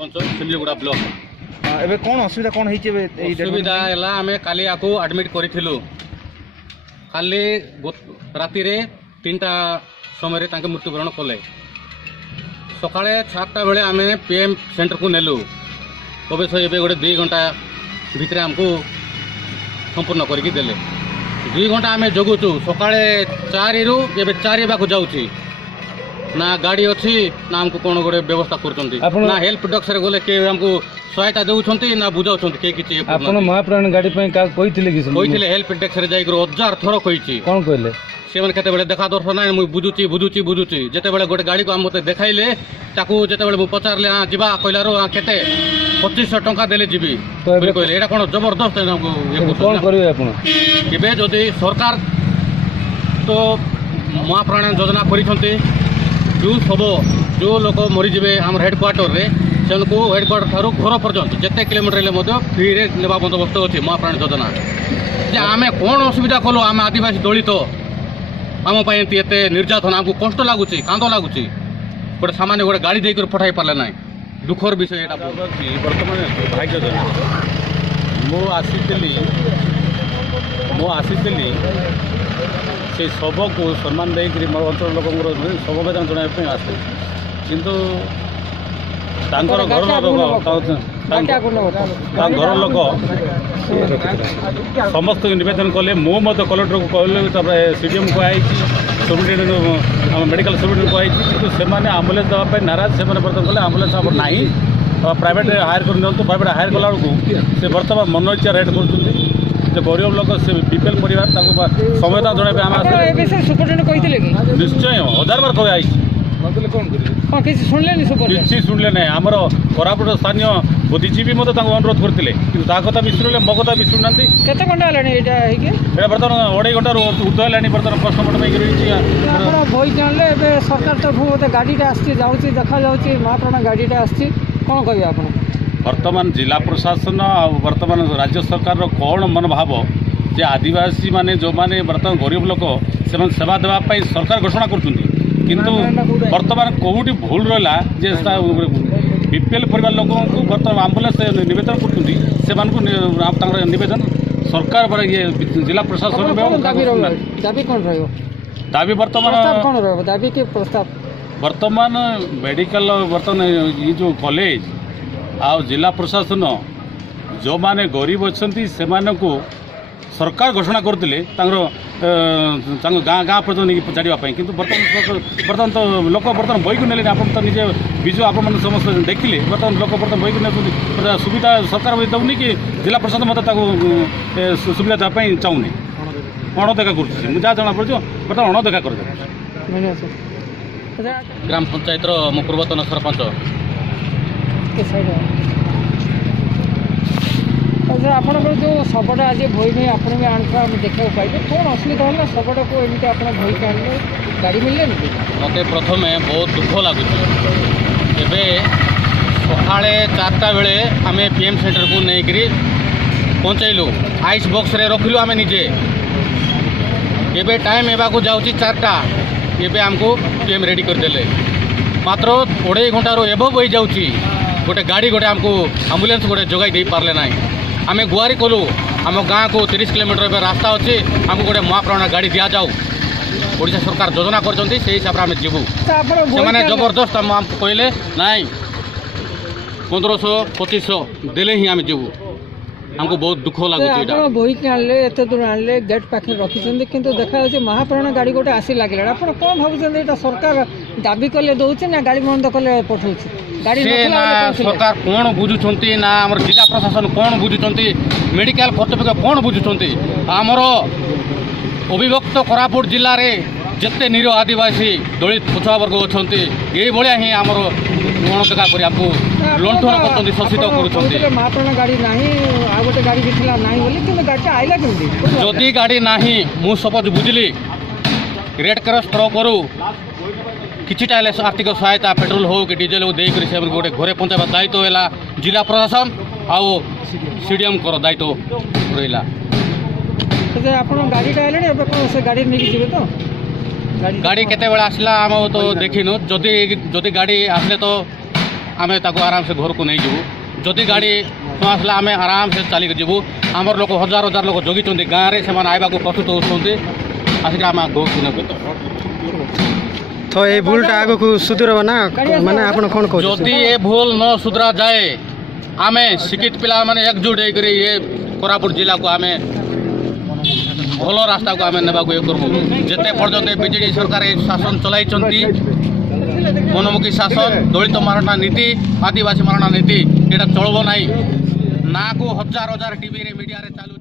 Sarpanch Similiguda block. एबे कौन असुविधा कौन होइचे असुविधा है आम काली आपको एडमिट करूँ खाली राति 3टा समय मृत्युवरण कले सका 7टा बेले आम पीएम सेंटर को नेलु अवश्य ए गोटे 2 घंटा भितर आमको संपूर्ण करके देले 2 घंटा आम जगुचु सका 4 रु ए 4 बाक जाऊँगी ना गाड़ी अच्छी ना आमको कौन गोटे व्यवस्था कर ना हेल्प डक्स गले किए आमको सहायता दौरान ना बुझाऊँ किसी महाप्राण गाड़ी कही हेल्प डेस्क जाकर 1000 थर कही कौन कहले से केते देखा दर्शन ना मुझे बुझुची बुझुची बुझुची जिते बड़े गोटे गाड़ी को मत देखाइले जिते पचारे हाँ जा कहलार हाँ के 2500 टंका देले जीवी कहले यहाँ कौन जबरदस्त ये जदि सरकार तो महाप्राण योजना कर जो सब जो लोक मरीजे आम हेडक्वार्टर रे से हेडक्वार्टर ठार घर पर्यंत जिते किलोमीटर फ्री रे नेबा बंदोबस्त अच्छी महाप्राण योजना आम कौन असुविधा कलु आम आदिवासी दलित आम एत निर्यातन आमको कष्ट लगुच कांद लगुच गोटे सामान्य गोटे गाड़ी देकर पठाई पारे ना दुखर विषय बर्तमान भाग्य मुझी से शव को सम्मान देकर मो अंचल लोक समवेदना जनाई आसे किंतु घर लोक समस्त नवेदन कले मत कलेक्टर को कहले सीडीएम कहुई सुप्रिटेडेंट मेडिकल सुप्रिटेडेंट कहुई कि से आम्बुलेंस देवाई नाराज से बर्तमान कले आम्बुलेंस आप ना प्राइवेट हायर कर प्राइवेट हायर कला से बर्तमान मन इच्छा रेट कर गरीब लोक से बीपीएल परिवार संवेदना जनाई निश्चय 1000 बार कह किसी शुणिले ना आमर कोरापुट स्थानीय बुद्धिजीवी मत अनुरोध करते कथा भी शुणिले मो कथा भी शुणुना बर्तमान 2.5 घंटा उर्ध है बर्तमान पोस्टमार्टम बही जाने सरकार तरफ गाड़ीटा आसी देखा जाऊँगी महाप्राण गाड़ीटा आसी कौन कहे आप वर्तमान जिला प्रशासन वर्तमान राज्य सरकार कौन मनोभाव जे आदिवासी माने जो माने वर्तमान गरीब लोक से सेवा देवाई सरकार घोषणा कर किंतु वर्तमान कौटी भूल रहा जे बीपीएल परिवार लोक बर्तमान आम्बुलेंस नवेदन कर नवेदन सरकार ये जिला प्रशासन दाबी कौन दाबी वर्तमान दाबी के प्रस्ताव वर्तमान मेडिकल वर्तमान ये जो कॉलेज आ जिला प्रशासन जो माने गरीब अच्छा से सरकार घोषणा करते गाँ गाँ पर्यटन छाड़ापी कि बर्तमान तो लोक बर्तमान बही को नेले आप तो निजे विजु आप समस्त देखिले बर्तमान लोक बर्तमान बही को ने सुविधा सरकार दौनी कि जिला प्रशासन मतलब सुविधा देवाई चाहूनी अणदेखा कर जहाँ जना पड़े बर्तमान अणदेखा कर ग्राम पंचायत मो पूर्वतन सरपंच अच्छा आप जो शवटा आज भई नहीं आप भी आने देखा पाइले कौन असुविधा है शवटा को एमती आप भई के आने गाड़ी मिलने मत प्रथम बहुत दुख लगुच सका 4टा बेले आम पीएम सेंटर को लेकर पहुँचलु आइस बॉक्स रे रखिलु आम निजे एबे टाइम एवं जाऊँगी 4टा एबे आमको पीएम रेडी करदे मात्र 2.5 घंटा एबव हो जाऊँगी गोटे गाड़ी गोटे आमको आम्बुलेंस गोटे जगह दे पारे ना आम गुहारी कलु आम गाँ को 30 किलोमीटर रास्ता अच्छे आमको गोटे महाप्राण गाड़ी दि जाऊ ओडिशा सरकार योजना कर हिसाब से आम जीवु से जबरदस्त आमको कहले नाई 1500-2500 देले ही आम जीवु हमको बहुत दुख लगुच बही के आनले एत दूर आनले गेट पाखे रखी किंतु देखा महाप्राण गाड़ी गोटे आसी लगे आप कौन भाई सरकार दाबी कले दौचे ना गाड़ी बंद कले पठाऊँ गाड़ी सरकार कौन बुझुंट ना आम जिला प्रशासन कौन बुझुंट मेडिकल कर्तृपक्ष कौन बुझुंट आमर अविभक्त कोरापुट जिले में जिते निरीह आदिवासी दलित पछुआ वर्ग अच्छा ये भाया ही आमर अणदेखा कर आपको लुंठन कर शोषित कर महाप्राण गाड़ी ना गोटे गाड़ी भी ना गाड़ी आईला जदि गाड़ी ना मु सपोज बुझिली रेड क्रॉस तरफ किछिटा आर्थिक सहायता पेट्रोल हो कि डीजेल हो देकर से गोटे घरे पहुँचाइबा दायित्व है जिला प्रशासन आउ सीडीएम कर दायित्व रहा आप गाड़ीटा आए से गाड़ी नहीं जी तो गाड़ी केते बेला आसला आम तो देखिनु जदि गाड़ी आसले तो आम आराम से घर को नहीं जीवु जदि गाड़ी न आसला आम आराम से चलिक जीवु आमर लोक हजार हजार लोक जगिंट गाँव में से आवा प्रस्तुत होती आसिक आम तो ये भूलटा आग को सुधरब ना माने आपण कोन कहू जदि ये भूल न सुधरा जाए आम शिक्षित पिला माने एकजुट होकर ये कोरापुट जिला को आम भल रास्ता को आम नेबा ये करूँ जिते पर्यंत बीजेडी सरकार ये शासन चलाई मनमुखी शासन दलित मारणा नीति आदिवासी मारणा नीति ये चलब ना ना को हजार हजार टीवी मीडिया चलू।